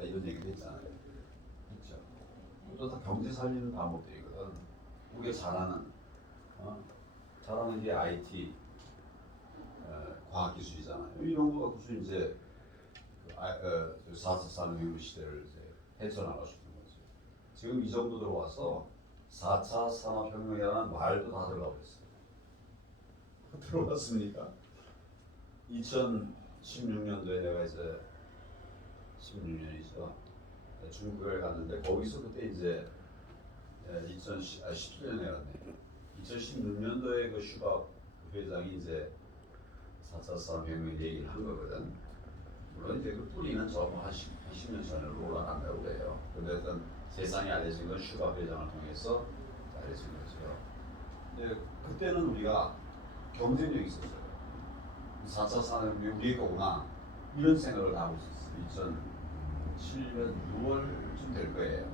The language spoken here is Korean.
않겠다 이런 얘기도 했잖아요. 그렇죠. 이것도 다 경제 살리는 방법들이거든. 우리가 잘하는 어? 잘하는 게 IT 어, 과학기술이잖아요. 이런 거 갖고서 이제 그 아, 어, 4차 산업혁명 시대를 이제 헤쳐나갈 수 있는 거죠. 지금 이 정도 들어와서 4차 산업혁명이라는 말도 다 들어가 버렸어요. 들어갔으니까 2016년도에 내가 이제 16년이죠. 중국을 갔는데 거기서 그때 이제 2017년에 갔네. 2016년도에 그 슈밥 회장이 이제 4차 산업혁명 얘기를 한 거거든. 물론 이제 그 뿌리는 저거 한 10, 10년 전으로 올라간다고 그래요. 근데 어떤 세상에 알려진 건 슈밥 회장을 통해서 알려진 거죠. 근데 그때는 우리가 경쟁력이 있었어요. 4차 산업혁명 우리 거구나 이런 생각을 하고 있었어요. 2007년 6월쯤 될 거예요.